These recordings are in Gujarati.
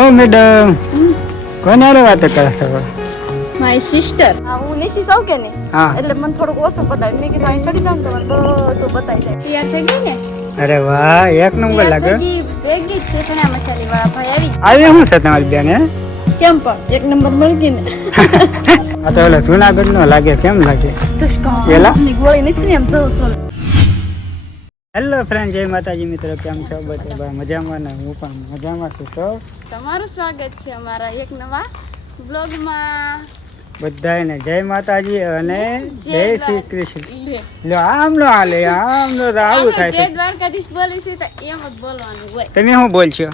ઓ મેડમ કોને હારે વાત કરો છો? My sister. હું નિશી સૌ કે નહીં હા. એટલે મને થોડુંક ઓછું બતાવ્યું. મેં કીધું અહીં ચડી જાવ ને તમારે બધું બતાવી જાય. તૈયાર થઈ ગઈ ને? અરે વાહ, એક નંબર લાગે. ભેગી જ છે ચણા મસાલી વાળા ભાઈ આવી શું છે તમારી બેન? હે કેમ પણ એક નંબર મળી ગઈ ને? આ તો ઓલા જુનાગઢ નો લાગે. કેમ લાગે? પેલા? ની ગોળી નથી ને એમ જો સોલ. હેલો ફ્રેન્ડ, જય માતાજી મિત્રો. કેમ છો બધા? મજામાં ને? હું પણ મજામાં છું. તો તમારું સ્વાગત છે અમારા એક નવા બ્લોગમાં. બધાને જય માતાજી અને જય શ્રી કૃષ્ણ. લે. લો આમ નો હાલે, આમ નો તો આવું થાય જય છે. દ્વારકાધીશ બોલી છે તો એમ જ બોલવાનું હોય. તમે શું બોલશો?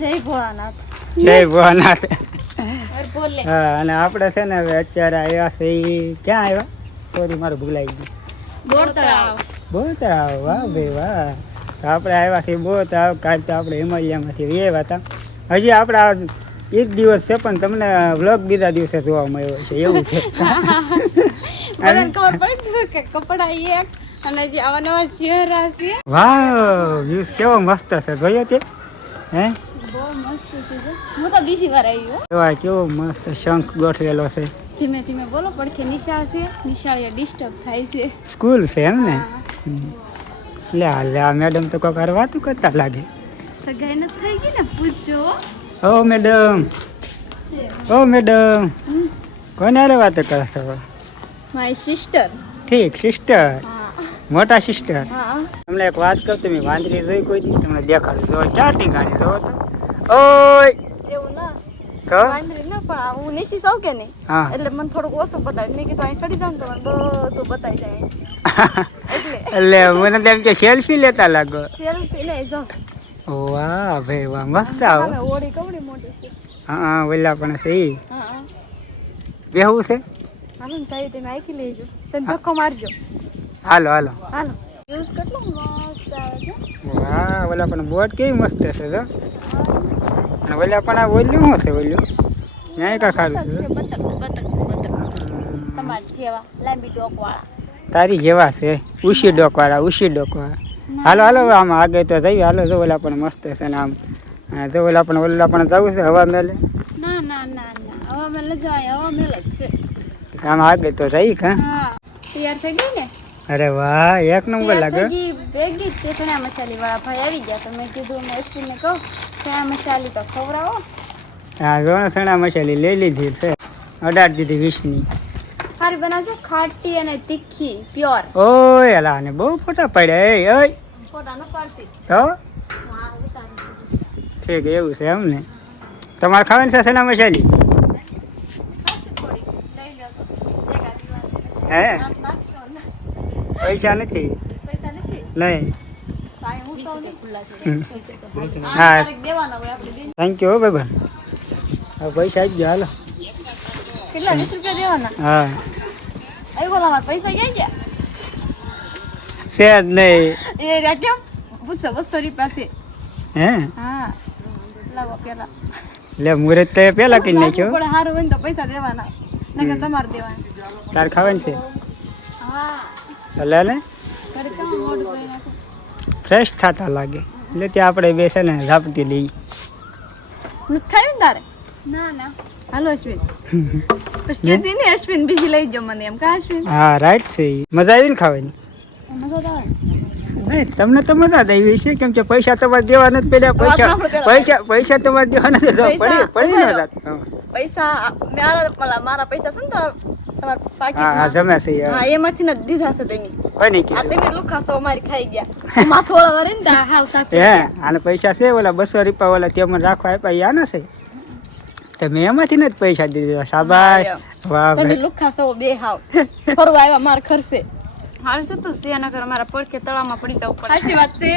જય ભોળાનાથ. જય ભોળાનાથ. અરે બોલે. હા, અને આપણે છે ને હવે અત્યારે આવ્યા છે ક્યાં આવ્યા? સોરી, મારું ભૂલાઈ ગયું. બોરતળાવ. બોરતળાવ. વાહ ભાઈ વાહ. તો આપણે આવ્યા છીએ બોરતળાવ. કાલ તો આપણે હિમાલયામાંથી આવ્યા હતા. હજી આપણા એક દિવસ છે પણ તમને વ્લોગ બીજા દિવસે જોવા મળ્યો છે એવું છે. બધાને ખબર પડી ગઈ કે કપડા એક અને જે આવા નવા ચહેરા છે. વાહ, વ્યૂઝ કેવો મસ્ત છે, જોયો તે? હે બહુ મસ્ત છે. હું તો બીજી વાર આવી હો. જોવા કેવો મસ્ત શંખ ગોઠવેલો છે. ધીમે ધીમે બોલો પડખે નિશાળ છે. નિશાળે ડિસ્ટર્બ થાય છે. સ્કૂલ છે એમ ને? લે આ મેડમ તો કોક હારે વાતું કરતા લાગે. સગાઈ ન થઈ ગઈ ને પૂછજો. ઓ મેડમ, ઓ મેડમ કોને હારે વાત કરો છો? My sister. ઠીક, સિસ્ટર. હા મોટા સિસ્ટર. હા. તમને એક વાત કહું, તમે વાંદરી જોઈ કોઈ દી? તમને દેખાડું. જો ક્યાં ટીંગાણી જોવો તો. ઓય એવું ના કહો. વાંદરી ના પણ હું નિશી સૌ કે નહીં હા. એટલે મને થોડુંક ઓછું બતાવ્યું. મેં કીધું અહીં ચડી જાવ ને તમારે બધું બતાવી જાય. એટલે એટલે મને તેમ કે સેલ્ફી લેતા લાગો. સેલ્ફી નહીં જો. વાહ ભાઈ વાહ, મસ્ત આવો. સામે ઓળી કવડી મોટી છે. હા, ઓલા પણ છે ઈ. હા બેહવું છે? હાલો ને સાહેબ તમે આખી લેજો. તમે ધક્કો મારજો. હાલો હાલો. હાલો. યુઝ કેટલો મસ્ત આવે છે. વાહ, ઓલા પણ બોટ કેવી મસ્ત છે જો. અને ઓલા પણ આ ઓલ્યું શું છે? ઓલ્યું ન્યાય કા ખારું છે. બતક બતક તમારી જેવા લાંબી ડોક વાળા. તારી જેવા છે. ઉશી ડોકવાળા, ઉશી ડોકવાળા. હાલો હાલો, આમ આગળ તો જઈએ. હાલો, જો ઓલા પણ મસ્ત છે ને આમ જો ઓલા પણ જવું છે હવા મેલે. ના ના ના ના હવા મેલ ન જવાય. હવા મેલ જ છે. આમ આગળ તો જઈ કા. હા. તૈયાર થઈ ગઈ ને? અરે વાહ, એક નંબર લાગે. ભેગી જ છે ચણા મસાલી વાળા ભાઈ આવી ગયા. તો મેં કીધું મેં અશ્વિનને કહું ચણા મસાલી તો ખવડાવો. હા, જો ચણા મસાલી લઈ લીધી છે. 18 દીધી 20ની. સારી બનાવજો, ખાટી અને તીખી પ્યોર. ઓય અલા, ને બહુ ફોટા પડ્યા. એ ઓય ફોટા ન પાડતી. તો ઠીક, એવું છે એમ ને? તમારે ખાવાની છે ચણા મસાલી? હે પૈસા નથી? પૈસા નથી. નહીં. હું સૌની ખુલ્લા છે. હા, દેવાના હોય આપણે બેન. થેન્ક યુ ભાઈ. હવે પૈસા આવી ગયા. હાલો. કેટલા 20 રૂપિયા દેવાના? હા, એ બોલામાં પૈસા ક્યાં ગયા? છે જ નહીં. એ કેમ પૂછો 200 રૂપિયા છે. હે હા લાવો પેલા. લે મુરત તો પેલા કઈ નાખ્યો. પણ હારું હોય ને તો પૈસા દેવાના. નકર તમારે દેવાના. તાર ખાવાની છે? હા. લે ને, ઘરે કેમ મોઢું ધોઈ નાખો. ફ્રેશ થતા લાગે. એટલે ત્યાં આપણે બેસે ને ઝાપટી લઈ. નથી ખાવી ને તારે? ના ના. હાલો અશ્વિન. પછી કીધી ને અશ્વિન બીજી લઈ જાઓ મને એમ. કા અશ્વિન? હા, રાઈટ છે ઈ. મજા આવી ને ખાવાની? મજા તો આવે. નહીં, તમને તો મજા જ આવી છે. કેમ કે પૈસા તમારે દેવા નથી પેલા. પૈસા તમારે દેવા નથી. પડી ન જાત. પૈસા મારા પૈસા છે ને તો તમારા હા, પાકીટમાં. જમે છે. હા એમાંથી ને દીધા છે તમે. કોઈ નહીં આ કીધું. તમે લુખાસો મારી ખાઈ ગયા. માથો ઓળા વરે ને તા હાવ સાફ. હે, આને પૈસા છે ઓલા 200 રૂપિયા ઓલા તે મને રાખવા આપ્યા. ઈ આના છે. તમે એમાંથી નથી પૈસા દીધા. શાબાશ. વાહ તમે ભાઈ. લુખાસો બે હાવ. ફરવા આવ્યા માર ખર્ચે. હાલ છે તો સિયાનગર અમારા પડખે તળાવમાં પડી જવું પડે. સાચી વાત છે.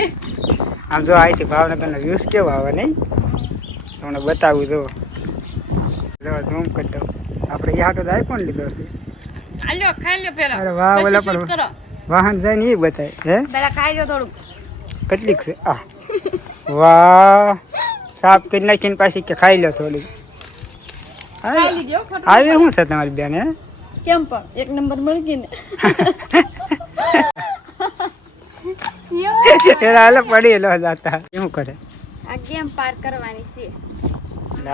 આમ જો અહીંથી ભાવનગરનો વ્યૂઝ કેવો આવે નહીં? તમને બતાવું જો. ઝૂમ કરતો આપણે એ હાટો આઈફોન લીધો છે. આલ્યો ખાઈ લ્યો પેલા. અરે વાહ, ઓલા શૂટ પણ કરો. વાહન જાય ને એ બતાય. હે પેલા ખાઈ લ્યો થોડુંક. કેટલીક છે? આ વાહ, સાફ કરી નાખીને પાછી કે ખાઈ લો થોડી. ખાઈ લીજો ખોટું. આવી શું છે તમારી બેન? હે કેમ પણ એક નંબર મળી ગઈ ને. એલા હાલે પડી લો જાતા. શું કરે? આ ગેમ પાર કરવાની છે.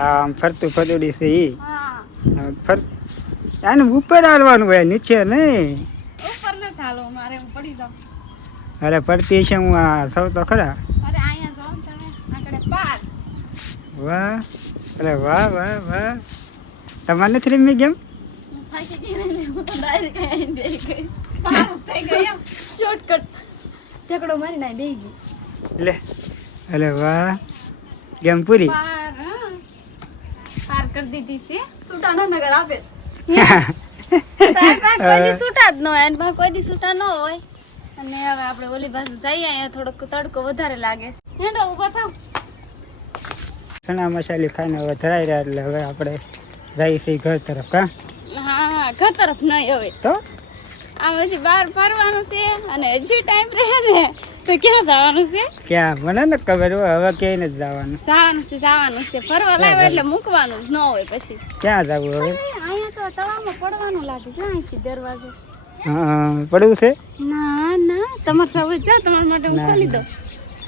આમ ફરતું ફદુડી છે ઈ હા ફર આને ઉપર હાલવાનું હોય નીચે નહીં. ઉપર ન થાલો મારે હું પડી જાઉં. અરે પડતી છે હું આ સૌ તો ખરા. અરે અહીંયા જાઓ ને તમે આગળ પાર. વાહ અરે વાહ વાહ વાહ તમારે નથી રમી ગેમ? હું ફાંસી ગઈ ને હું તો ડાયરેક્ટ આઈને બેહી ગઈ. પાર થઈ ગઈ એમ શોર્ટકટ ઠેકડો મારીને આઈ બેહી ગઈ. લે અરે વાહ ગેમ પૂરી. પાર પાર કરી દીધી છે. છૂટા ન નગર આપે. કોઈ દી છૂટા જ ન હોય અને કોઈ દી છૂટા ન હોય. અને હવે આપણે ઓલી બાજુ જઈએ અહીંયા થોડોક તડકો વધારે લાગે છે. હેંડો ઊભા થાવ. ચણા મસાલી ખાઈને હવે ધરાઈ રહ્યા એટલે હવે આપણે જઈએ છીએ ઘર તરફ. કા હા ઘર તરફ નહીં હવે તો આ પછી બહાર ફરવાનું છે અને હજી ટાઈમ રહે ને તો ક્યાં જવાનું છે? ક્યાં મને ન ખબર હોય હવે ક્યાંય નથી જવાનું. જવાનું છે ફરવા લાવે એટલે મૂકવાનું જ ન હોય પછી. ક્યાં જવું હવે? અહીંયા તો તળાવમાં પડવાનું લાગે છે અહીંથી દરવાજો. હા પડવું છે? ના ના તમારે સૌ જાઓ તમારા માટે હું ખોલી દઉં.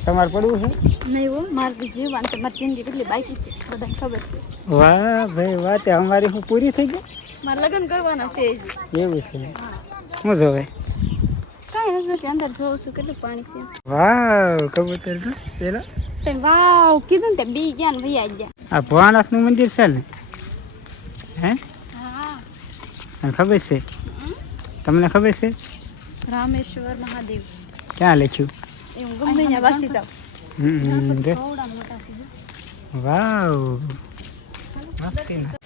તમારે પડવું છે? નહીં હો મારે જીવવાનું તમારી જિંદગી કેટલી બાકી છે બધાને ખબર છે. વાહ ભાઈ વાહ તે અમારી હું પૂરી થઈ ગઈ. મારે લગ્ન કરવાના છે હજી. એવું છે હું જોવે કાંઈ નથી અંદર જોઉં છું કેટલું પાણી છે. વાહ કબૂતર ને પેલા તમે વાવ કીધું ને તે બી ગયા ને ભૈયા ગયા. આ ભોળાનાથનું મંદિર છે ને? હે હા તને ખબર છે? તમને ખબર છે? રામેશ્વર મહાદેવ ક્યાં લખ્યું? એ હું ગમે ત્યાં વાસી જાઉં. જો. થોડા મોટા છે. વાવ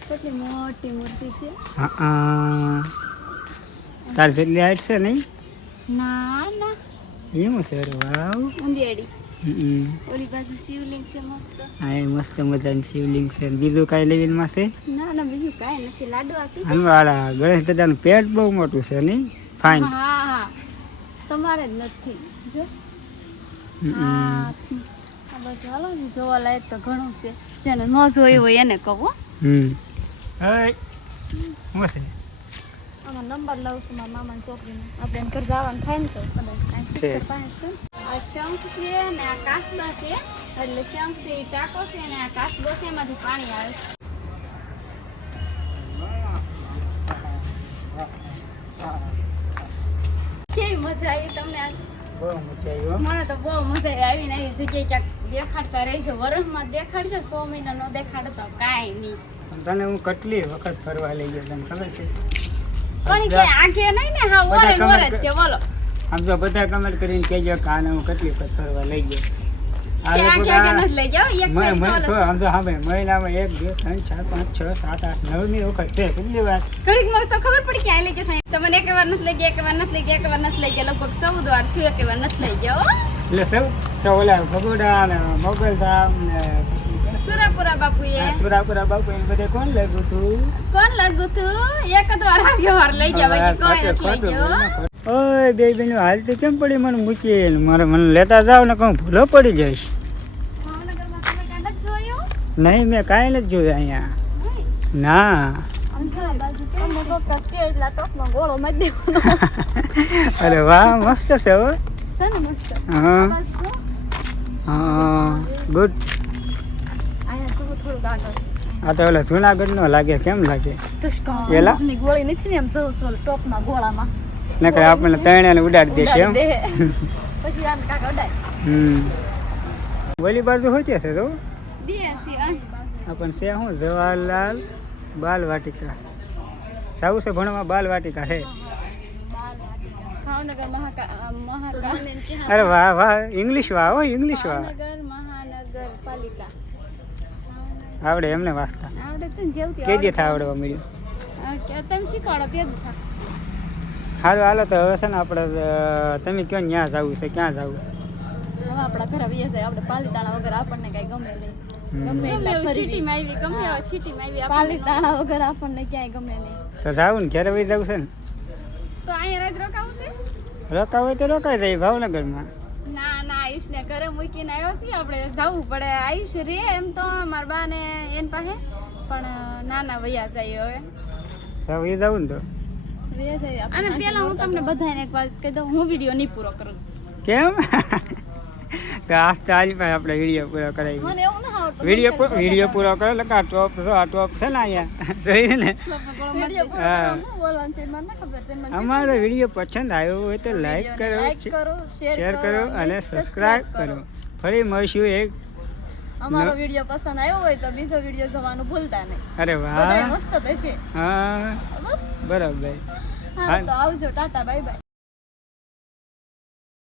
કેટલી મોટી મૂર્તિ છે. હા તાર જેટલી હાઈટ છે નહીં? ના ના એવું છે અરે વાવ. ઉંદેડી હમ. ઓલી બાજુ શિવલિંગ છે મસ્ત. હા એ મસ્ત મજાની શિવલિંગ છે બીજું કાંઈ લેવલમાં છે? ના ના બીજું કાંઈ નથી લાડવા છે. હનવાળા ગણેશ દાદાનું પેટ બહુ મોટું છે નહીં? ફાઇન. હા હા તમારે જ નથી જો. હમ. હા આ બધું હાલો ને જોવા લાયક તો ઘણું છે જેને ન જોયું હોય એને કહું હો. હમ હવે શું છે? આમાં નંબર લઉં છું મારા મામાની છોકરીને આપણે એમ ઘર જવાનું થાય ને તો કદાચ કાંઈ છે. ઠીક છે પાસે છે. આ શંખ છે ને આ કાસબા છે એટલે શંખ છે એ ટાંકો છે ને આ કાસબો છે એમાંથી પાણી આવે છે. કેવી મજા આવી તમને આજ? બહુ મજા આવી હો. મને તો બહુ મજા આવી આવીને આવી જગ્યાએ ક્યાંક દેખાડતા રહેજો વરસમાં દેખાડજો 100 મહિના ન દેખાડે તો કાંઈ નહીં. તને હું કેટલી વખત ફરવા લઈ ગયો તને ખબર છે? પણ કે આંખે નહીં ને હા ઓરે ને ઓરે જ છે બોલો આમ તો બધા કમેન્ટ કરીને કહેજો કે આને હું કેટલી વખત ફરવા લઈ ગયો. કે આંખે કે નથી લઈ જાઓ એક ફેર સોલે આમ તો હવે મહિનામાં 1 2 3 4 5 6 7 8 9મી વખત છે. કેટલી વાર? ઘડીક માં તો ખબર પડી કે આ લઈ ગયા થાય તમને એક વાર નથી લઈ ગયા એક વાર નથી લઈ ગયા એક વાર નથી લઈ ગયા લગભગ 14 વાર થયું એક વાર નથી લઈ ગયા હો. એટલે સૌ તો ઓલા ભગોડા ને મોગલધામ ને સુરાપુરા બાપુએ સુરાપુરા બાપુ એને બધે કોણ લાગ્યું તું? કોણ લાગુ તું એક જ વાર આવ્યો વાર લઈ ગયા બાકી કોઈ નથી લઈ ગયો. ઓય બે બેનો હાલતી કેમ પડી મને મૂકીને? મને લેતા જાવ ને કહું ભૂલો પડી જઈશ. ભાવનગરમાં તમે કાંઈ નથી જોયું? નહીં મેં કાંઈ નથી જોયું અહીંયા. ના અંધા બાજુ તમે તો કે એટલા ટોપમાં ગોળો મારી દેવાનો અરે વાહ મસ્ત છે હો. છે ને મસ્ત. હા બસ જો હા ગુડ. અહીંયા થોડું આગળ આ તો ઓલા જુનાગઢનો લાગે. કેમ લાગે? એલા? ની ગોળી નથી ને એમ જોઉં છું ટોપના ગોળામાં નકર આપણને તૈણેને ઉડાડી દેશે એમ. પછી આમ કાક અડાય ઓલી બાજુ હોતી હશે તો બે સિવાય આપણ છે શું જવાહરલાલ બાલ વાટિકા જવું છે ભણવા? બાલ વાટિકા છે. ભાવનગર મહાનગર અરે વાહ વાહ ઇંગ્લિશ વાહ હો ઇંગ્લિશ વાહ મહાનગરપાલિકા આવડે એમને વાંચતા? આવડે તો ને જેવતી કે દી થાય આવડવા મળ્યું? કે તમે શીખવાડો તે જ થાય. હાલો હાલો તો હવે છે ને આપણે તમે કયો ક્યાં જવું છે? ક્યાં જવું? હવે આપણા ઘરે આવીએ જાય આપણે પાલીતાણા વગર આપણને કઈ ગમે નહીં ગમે એટલે સિટીમાં આવી ગમે એવા સિટીમાં આવી પાલીતાણા વગર આપણને ક્યાંય ગમે નહીં તો જાવું ને ઘરે વહી જવું છે ને? તો અહીંયા રાત રોકાવું છે? રોકાવ હોય તો રોકાઈ જાય ભાવનગરમાં. ના ના આયુષને ઘરે મૂકીને આવ્યો છીએ આપણે જવું પડે. આયુષ રે એમ તો મારા બા ને એન પાસે પણ નાના વૈયા જાય હવે વહી જવું ને તો અને પેલા હું તમને બધાને એક વાત કહી દઉં હું વિડીયો નહીં પૂરો કરું. કેમ? તો આસ્તે હાલ પાસે આપણે વિડીયો પૂરો કરાવી મને એવું ના આવડતું વિડીયો પૂરો કરો એટલે આ ટોપ છે ને અહીંયા જોઈ ને વિડિયો હા. પૂરો બોલવાનું છે મને ના ખબર તે મને અમારો વિડીયો પસંદ આવ્યો હોય તો લાઈક કરો લાઈક કરો શેર કરો અને સબસ્ક્રાઇબ કરો ફરી મળશું એક અમારો વિડિયો પસંદ આવ્યો હોય તો બીજો વિડિયો જોવાનું ભૂલતા નહીં અરે બધાય વાહ મસ્ત થશે હા બસ બરાબર હા તો આવજો ટાટા બાય બાય